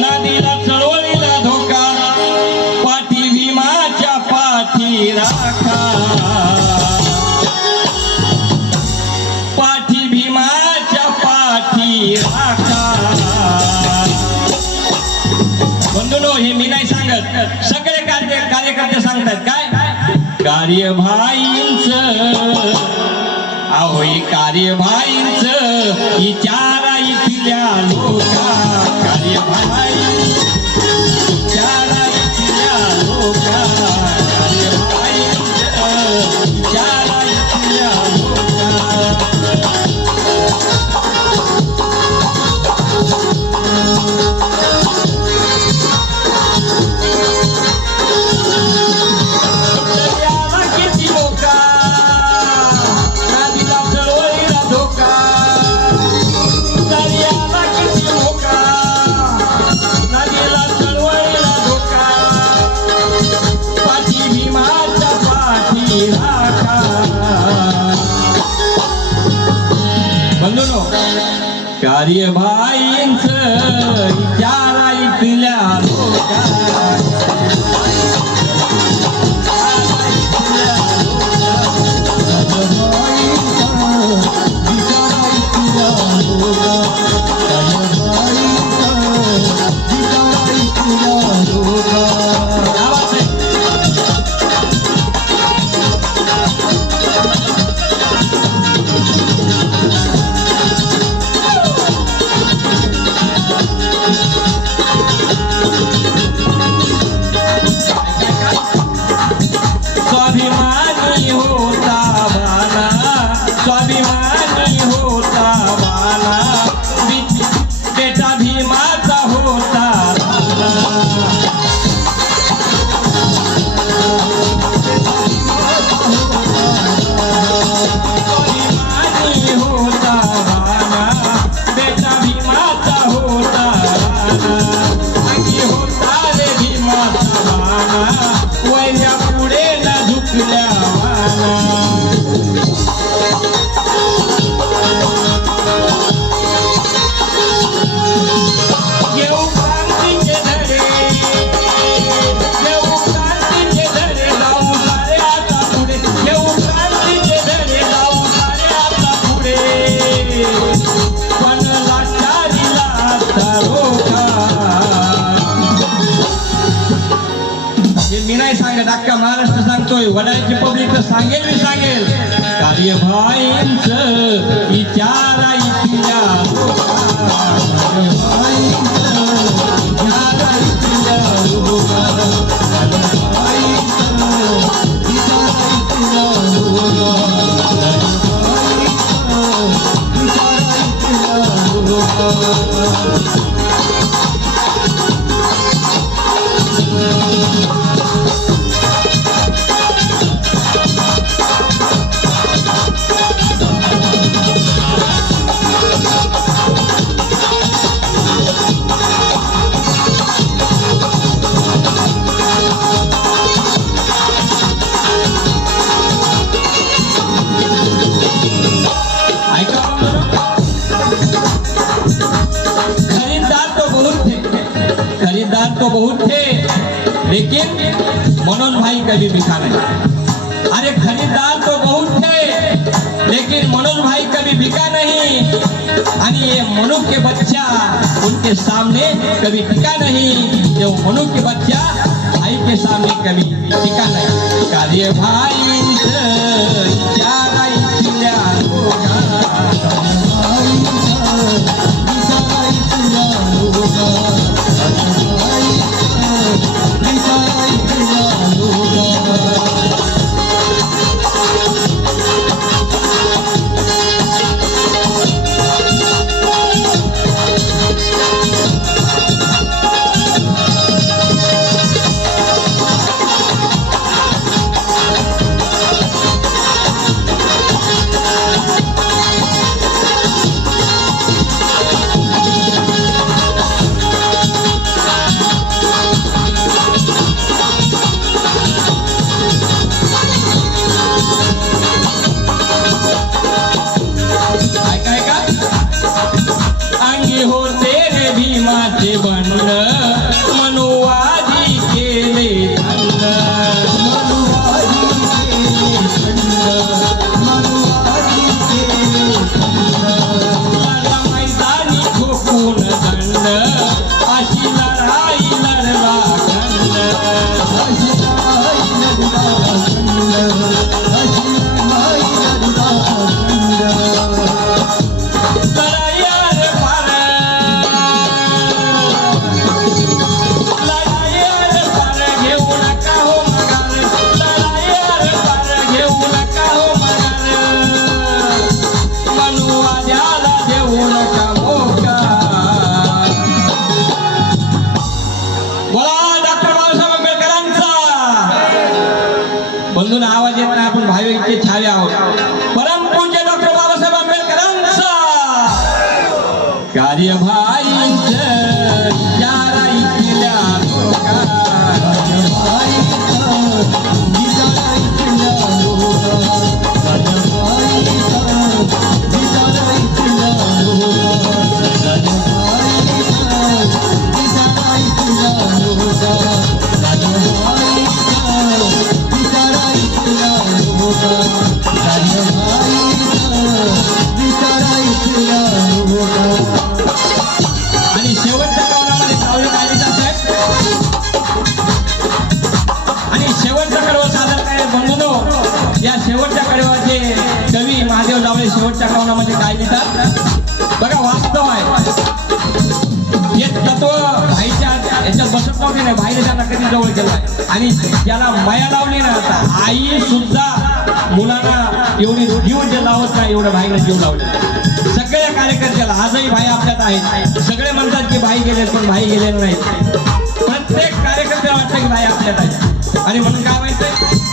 नादीला चळवळीला धोका. पाठी भीमाच्या पाठी राखा. पाठी भीमाच्या पाठी राखा. बंधुनो हे मी नाही सांगत. सगळे कार्य कार्यकर्ते सांगतात. काय? कार्यभाईंच अहो कार्य भाईंच विचारा इथल्या लोका. कार्य भाई कार्यभाईंच विचारा इथल्या मी अख्खा महाराष्ट्र सांगतोय. वडाळ्याची पब्लिक तर सांगेल मी सांगेल. कार्यभाईंच विचारा इथल्या तो बहुत थे, लेकिन मनोज भाई कभी बिका नहीं। अरे खरीदार तो बहुत थे, लेकिन मनोज भाई कभी बिका नहीं। आणि ये मनु के बच्चा उनके सामने कभी टिका नहीं। जो मनु के बच्चा भाई के सामने कभी टिका नहीं। भाई होते रे भीमाचे बंड नाही आपण भाई इतके छावे आहोत. परमपूज्य डॉक्टर बाबासाहेब आंबेडकरांचा कार्यभार महादेव जावळे शेवटच्या कवनामध्ये काय लिहितात बघा वास्तव आहे. हे तत्व भाईच्या याच्यात बसत नव्हते नाही भाईने त्यांना कधी जवळ केलाय आणि ज्याला माया लावली ना आता आई सुद्धा मुलांना एवढी जीव जे लावत नाही एवढं भाईने जीव लावले सगळ्या कार्यकर्त्याला आजही भाई आपल्यात आहेत. सगळे म्हणतात की भाई गेले पण भाई गेले नाही प्रत्येक कार्यकर्त्याला वाटतं की भाई आपल्यात आहे आणि म्हणून काय माहितीये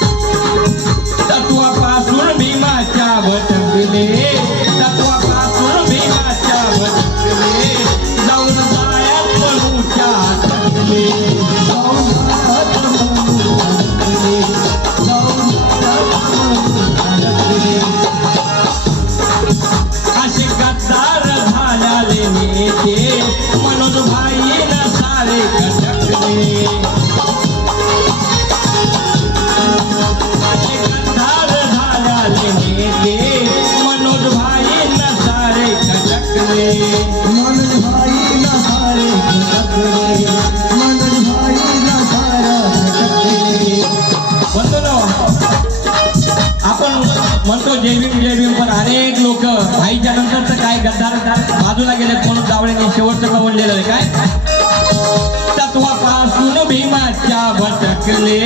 भीमाच्या भटकले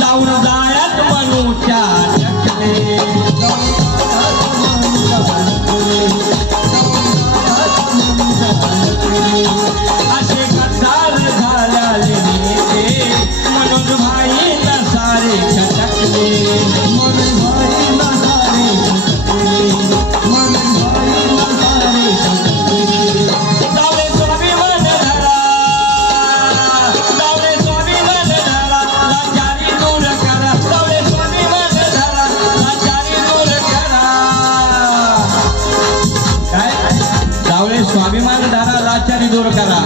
जाऊन जायात मनुच्या टकले Thank you. स्वाभिमान धारा लाचारी दूर करा.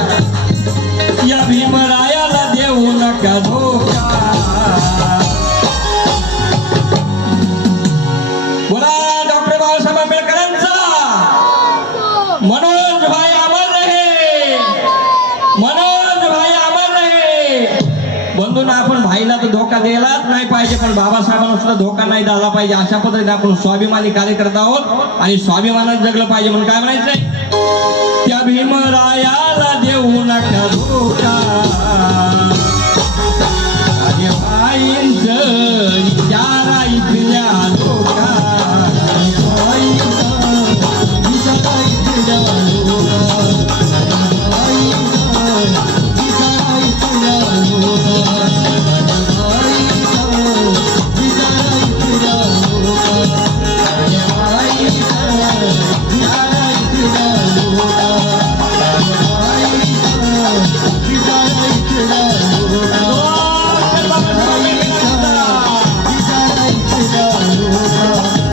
या भीमरायाला देऊ नका धोका? बोला डॉक्टर बाबासाहेब आंबेडकरांचा. भाई भाई आपण भाईला तर धोका द्यायलाच नाही पाहिजे पण बाबासाहेबांना सुद्धा धोका नाही द्यायला पाहिजे. अशा पद्धतीने आपण स्वाभिमानी कार्यकर्ता आहोत आणि स्वाभिमानात जगलं पाहिजे म्हणून काय म्हणायचंय? त्या भीमरायाला देऊ नका धोका.